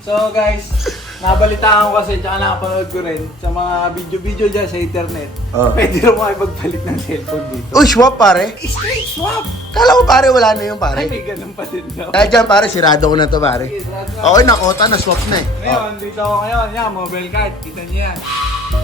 So guys, nabalitaan ko kasi tsaka nakapanood ko rin sa mga video-video dyan sa internet. Pwede rin mga magpalit ng cellphone dito. Uy, swap pare. Straight swap! Kala ko pare, wala na yung Ay, pare. may ganun pa din daw. Dahil dyan pare, sirado ko na to pare. Sige, sarado na. Okay, nakota na, swap na eh. Ngayon, dito ako ngayon. Yan, mobile card. Kita niyo yan.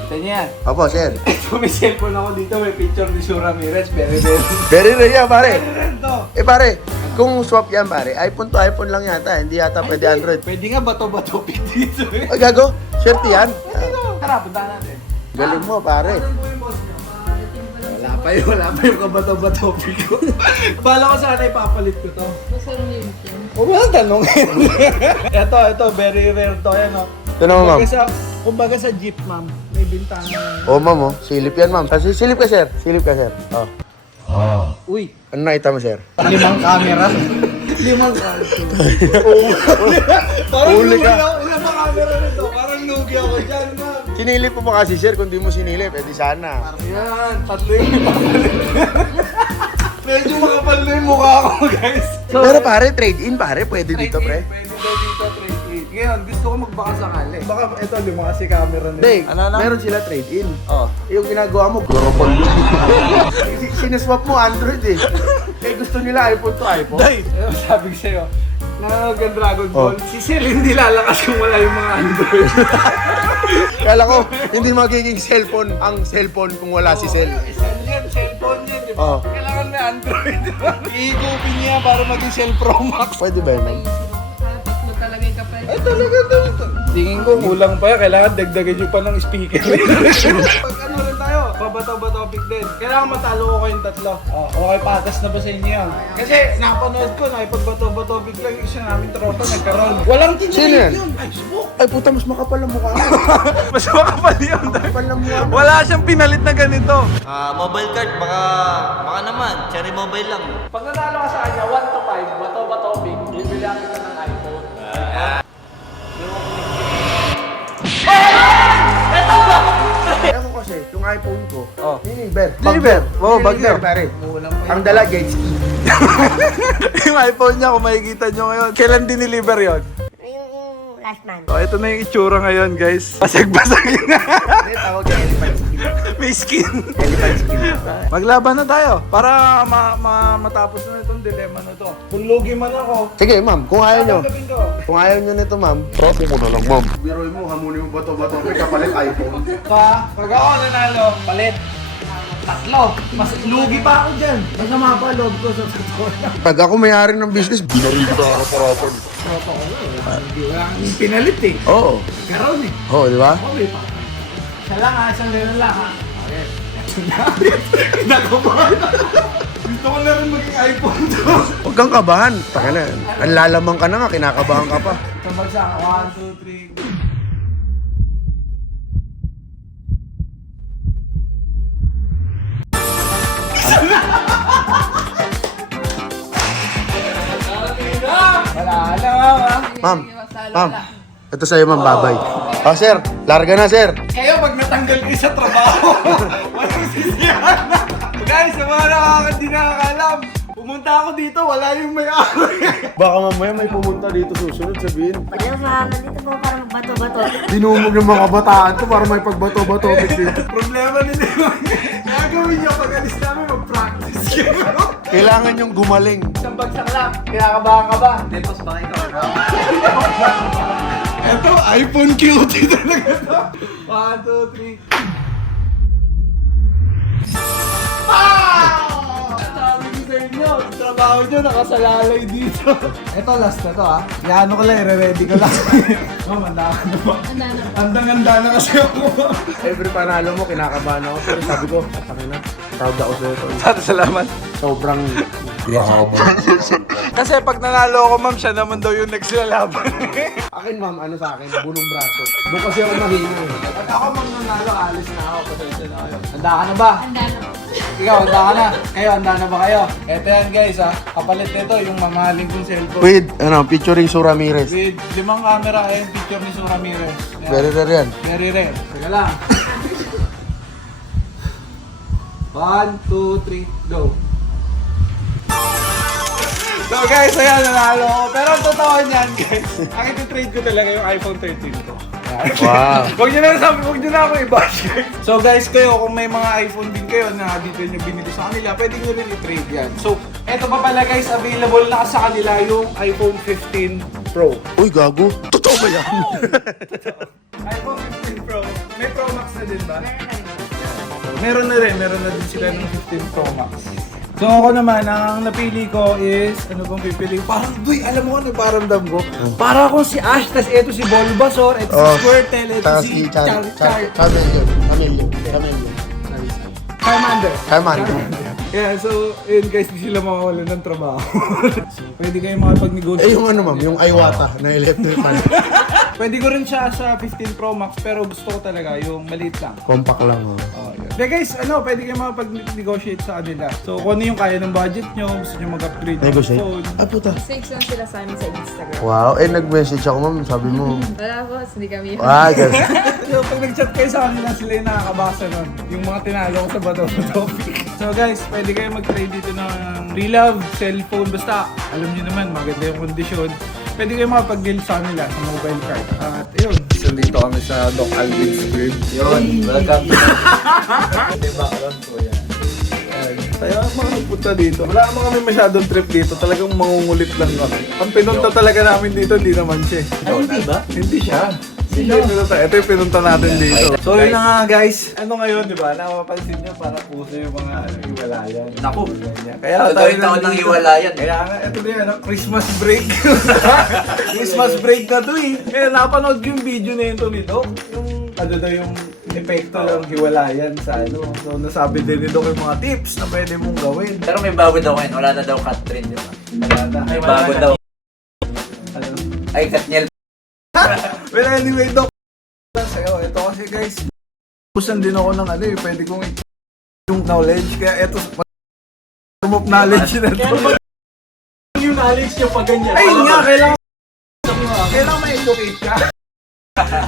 Kita niyo yan. Opo, sir. Ito may cellphone ako dito. May picture ni Sue Ramirez. Very, very. Very rare yan pare. Very rare to. Eh pare, kung swap yan pare, iPhone to iPhone lang yata. Hindi yata pwede Ay, Android. Pwede nga bato-bato pic dito eh. Ay gago, swerte yan. Dito. Tara, punta natin. Galing mo pare. Ano po yung boss niyo? Wala pa yung kabato-bato pic ko. Bala ko sana ipapalit ko to. Basta rin yun siya. Huwag mo nang tanongin. ito, very rare to. Yan o. Ito naman ma'am. Kumbaga sa jeep, ma'am. May bintana. Oh ma'am, oh. Silip yan ma'am. Kasi silip ka sir. Silip ka sir. Oh. Uy, Ano nakita mo sir? 5 camera. 5 camera. Parang Huli lugi ka. ako. Ilang mga camera nito? Parang lugi ako dyan, ma'am. Sinilip mo pa kasi sir, kung di mo sinilip, edi sana. Yan, tatlo yung ipapalit. Medyo makapal na yung mukha ko, guys. Pero pare, trade-in pare, pwede dito pre. Pwede daw dito, trade in. Ngayon, gusto ko magbaka sakali. Baka ito, lumakas si camera nito. Hindi, Ano na? meron sila trade-in. Oh. Yung ginagawa mo, garapal mo. Sineswap mo Android eh. Eh gusto nila iPhone to iPhone. Day! Ano sabi ko sa'yo? Nanonood kang Dragon Ball. Si Cell hindi lalakas kung wala yung mga Android. Kala ko, hindi magiging cellphone ang cellphone kung wala si Cell. Cell yan, cellphone yan, di ba? Oh. Kailangan may Android, di ba? I-copy niya para maging Cell Pro Max. Pwede ba yun? ma'am? Tatlo talaga yung kapal. Ay, talaga daw. Tingin ko, kulang pa yan. Kailangan dagdagan nyo pa ng speaker. Pag ano rin tayo, pabato-bato pic din. Kailangan matalo ko kayong tatlo. Oh, okay, patas na ba sa inyo yan? Kasi napanood ko, nakipagbato-bato pic lang yung isa namin tropa, nagkaroon. Walang Sino tinulog yan? yun. Ay, subok. Ay puta, mas makapal ang mukha mo. Mas makapal yun. Makapal ang mukha mo. Wala siyang pinalit na ganito. Mobile card, baka naman, cherry mobile lang. Pag nanalo ka sa kanya, 1 to 5, bato-bato pic, bibili kita ng iPhone. Kaya ko kasi, yung iPhone ko, Oh. deliver. Deliver? Oo, bagner. pare. Kulang pa Ang dala, jet ski. yung iPhone niya, kung makikita nyo ngayon, kailan diniliver yun? Yung last month. So, ito na yung itsura ngayon, guys. Basag-basag na. Hindi, tawag niya elephant skin. May skin. Elephant skin. Maglaban na tayo para matapos na itong dilema na to. Kung lugi man ako, Sige, ma'am, kung ayaw nyo. gagawin ko. Kung ayaw nyo nito, ma'am, tropo mo na lang, ma'am. Biroy mo, hamunin mo bato-bato, may kapalit iPhone. Pag ako nanalo, palit. Tatlo. Mas lugi pa ako dyan. Masama pa loob ko sa totoo lang. Pag ako may-ari ng business, binaril kita kaparapan. Totoo lang. Hindi wala kang pinalit eh. Oo. Karoon eh. Oo, di ba? Okay pa. Isa lang ha, isang lero lang ha. Okay. Nakabahan. Gusto ko na rin maging iPhone to. Huwag kang kabahan. Taka na, ang lalamang ka na nga, kinakabahan ka pa. Sa bagsak, 1, 2, 3. Wala na, Ma'am, ma'am, ito sa'yo, ma'am, babay. Oh, sir, larga na, sir. Kayo pag natanggal kayo sa trabaho, walang sisiyahan na. Guys, sa mga hindi nakakalam, pumunta ako dito, wala yung may-ari. Baka mamaya may pumunta dito susunod, sabihin. Pwede mo sumama dito po para magbato-bato. Dinumog yung mga kabataan to para may pagbato-bato dito. Problema nila yun. Gagawin niyo pag alis namin, mag-practice kayo. Kailangan yung gumaling. Isang bagsak lang, kinakabahan ka ba? Depos ba kayo? Ito, iPhone cutie talaga to. 1, 2, 3. Sabi ko sa inyo, yung trabaho nyo nakasalalay dito. Ito, last na to ha. Iano ko lang, re-ready ko lang. Ma'am, handa ka na ba? Handa na. Handang-handa na kasi ako. Every panalo mo, kinakabahan ako. Pero sabi ko, atangin na. Proud ako sa'yo. Salamat. Sobrang Kasi pag nanalo ako, ma'am, siya naman daw yung next lalaban. Akin, ma'am, ano sa akin? Bunong braso. Doon kasi ako mahina eh. Pag ako ma'am nanalo, alis na ako. Pasensya na kayo. Handa ka na ba? Handa na. Ikaw, handa ka na? Kayo, handa na ba kayo? Eto yan guys ha. Kapalit nito yung mamahaling kong cellphone. With, featuring Sue Ramirez. With 5 camera ay yung picture ni Sue Ramirez. Yan. Very rare yan. Very rare. Teka lang. 1, 2, 3, go. So guys, ayan, nanalo ko. Pero ang totoo niyan, guys, ang iti-trade ko talaga yung iPhone 13 ko. Wow. Huwag nyo na sabi, huwag nyo na ako i-bash, guys. So guys, kayo, kung may mga iPhone din kayo na dito nyo binili sa kanila, pwede nyo rin i-trade yan. So, eto pa pala guys, available na sa kanila yung iPhone 15 Pro. Uy, gago. Totoo ba yan? iPhone 15 Pro. May Pro Max na din ba? Meron na din sila ng 15 Pro Max. So ako naman, ang napili ko is, ano bang pipili? Parang, duy, alam mo ano, paramdam ko? Para akong si Ash, tas eto si Bulbasaur, eto si Squirtle, eto Tapos si Charmander. Charmander. Yeah, so, yun guys, di sila makawalan ng trabaho. So, pwede kayo makapag-negotiate. Eh, yung ano ma'am, yung Iwata na electric fan. Pwede ko rin siya sa 15 Pro Max, pero gusto ko talaga yung maliit lang. Compact lang, oh. Oh, yun. Kaya guys, ano, pwede kayo makapag-negotiate sa kanila. So, kung ano yung kaya ng budget nyo, gusto nyo mag-upgrade ng Negotiate? phone. Ah, puta. Six lang sila sa amin sa Instagram. Wow, eh, nag-message ako ma'am, sabi mo. Wala po, hindi kami yun. Ah, ganun. So, pag nag-chat kayo sa kanila, sila yung nakakabasa nun. Yung mga tinalo ko sa bato topic. So guys, pwede kayo mag-trade dito ng Relove, cellphone, basta alam nyo naman, maganda yung kondisyon. Pwede kayo makapag-deal sa kanila sa mobile card. At yun. So dito kami sa Doc Alvin's crib. Yun, welcome to the background po yan. Tayo ang mga nagpunta dito. Wala naman kami masyadong trip dito. Talagang mangungulit lang kami. Ang pinunta talaga namin dito, hindi naman siya. Ay, hindi ba? Hindi siya. Ito yung pinunta natin dito. So yun na nga guys. Ano ngayon, di ba? Napapansin nyo para puso yung mga hiwalayan. Naku. Kaya Ito tayo yung taon ng nandito. hiwalayan. Kaya nga, ito din, ano, Christmas break. Christmas break na to eh. Kaya napanood ko yung video na ito ni Doc. Yung ano daw yung epekto ng hiwalayan sa ano. So nasabi din ni Doc yung mga tips na pwede mong gawin. Pero may bago daw ngayon. Wala na daw Catherine, di ba? Wala na. May bago daw. Ano? Ay, Katniel. Well, anyway, Doc. Sa'yo, ito kasi guys, pusan din ako ng ano eh, pwede kong yung knowledge, kaya ito, of knowledge na to. Yung knowledge niya pa ganyan. Ay nga, kailangan ma-educate ka.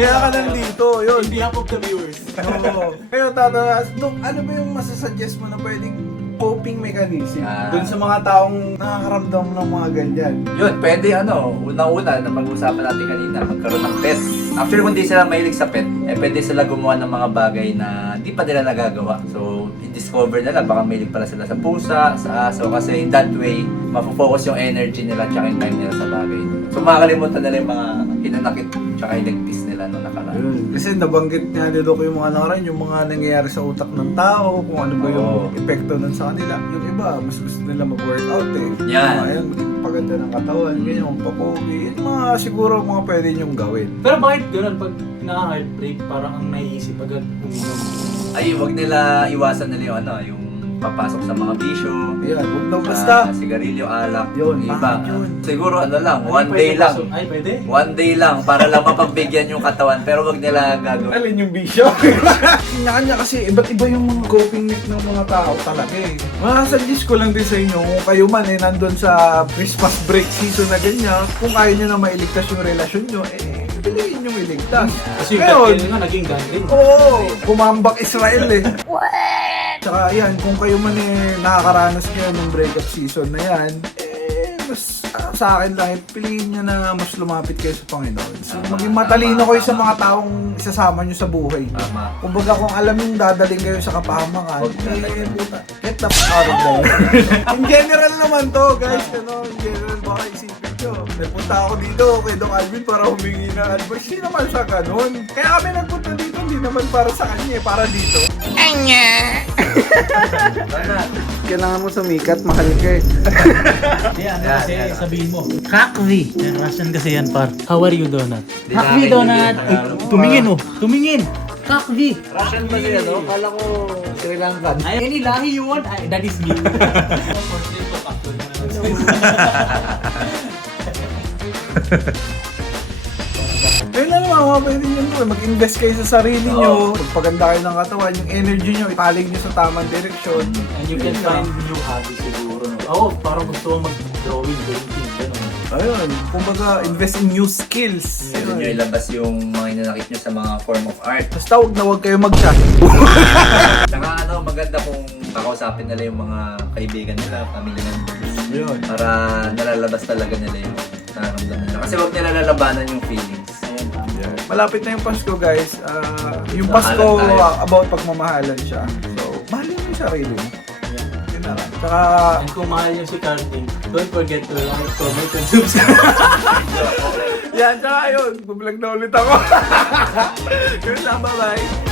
Kaya ka nandito, yun. On behalf of the viewers. Oo. Pero tataas, Doc, ano ba yung masasuggest mo na pwedeng coping mechanism dun sa mga taong nakakaramdam ng mga ganyan? Yun, pwede ano, unang-una na pag-usapan natin kanina, magkaroon ng pet. Actually, kung di sila mahilig sa pet, eh pwede sila gumawa ng mga bagay na di pa nila nagagawa. So, i-discover nila, baka mahilig pala sila sa pusa, sa aso, kasi in that way, mapofocus yung energy nila tsaka yung time nila sa bagay. So, makakalimutan nila yung mga hinanakit tsaka hinagpis nila nung nakaraan. Kasi nabanggit nga ni Doc yung mga nakaraan, yung mga nangyayari sa utak ng tao, kung ano ba yung epekto nun sa kanila. Yung iba, mas gusto nila mag-workout eh. Yan. Ayan, paganda ng katawan, ganyan, papogi. Yung mga siguro mga pwede nyong gawin. Pero bakit ganun pag naka-heartbreak, parang ang naiisip agad uminom? Ay, wag nila iwasan nila yung ano, yung papasok sa mga bisyo. Ayan, huwag daw basta. Sigarilyo, alak, Yun, iba. pangit yun. Siguro ano lang, Ay, one pwede day lang. Ay, pwede? One day lang para lang mapagbigyan yung katawan pero wag nila gagawin. Alin yung bisyo? Kanya-kanya kasi iba't iba yung mga coping mechanism ng mga tao talaga eh. Makasuggest ko lang din sa inyo kung kayo man eh nandun sa Christmas break season na ganyan, kung kaya nyo na mailigtas yung relasyon nyo, eh piliin nyo iligtas. Kasi yung Ngayon, Katniel nga naging ganding. oo, kumambak Israel eh. Tsaka yan, kung kayo man eh nakakaranas nyo ng breakup season na yan, eh mas sa akin lang, piliin nyo na mas lumapit kayo sa Panginoon. So, maging matalino kayo sa mga taong isasama nyo sa buhay nyo. Tama. Kumbaga kung alam yung dadaling kayo sa kapahamakan, eh, puta, get the fuck out of there. In general naman to, guys, ano, in general, baka isipin nyo. Nagpunta ako dito kay Doc Alvin para humingi ng advice. Hindi naman siya ganun. Kaya kami nagpunta dito, hindi naman para sa kanya, eh, para dito. Kailangan mo sumikat, mahal ka eh. Yan, kasi sabihin mo. Kakvi. Yan, Russian kasi yan, par. How are you, Donut? Kakvi, Donut. Uy, tumingin, oh. Tumingin. Kakvi. Russian ba siya, no? Kala ko Sri Lankan. Any lahi you want, that is me. Ayun lang naman, mga pwede nyo po. Mag-invest kayo sa sarili nyo. Magpaganda kayo ng katawan. Yung energy nyo, ipaling nyo sa tamang direksyon. And you can find new hobby siguro. No? Ako, parang gusto ko mag-drawing, painting, gano'n. Ayun, kumbaga, invest in new skills. Pwede nyo ilabas yung mga inanakit nyo sa mga form of art. Basta huwag na huwag kayo mag-shot. Saka ano, maganda kung kakausapin nila yung mga kaibigan nila, family members. Yun. Para nalalabas talaga nila yung nararamdaman nila. Kasi wag nila lalabanan yung feelings. Malapit na yung Pasko, guys. Yung Mahalan Pasko, tayo. about pagmamahalan siya. So, mahalin mo yung sarili mo. Yun na lang. Saka, And kung mahal niyo si Carding, don't forget to like, comment, and subscribe. yan, saka yun. Bublog na ulit ako. Yun na, bye-bye.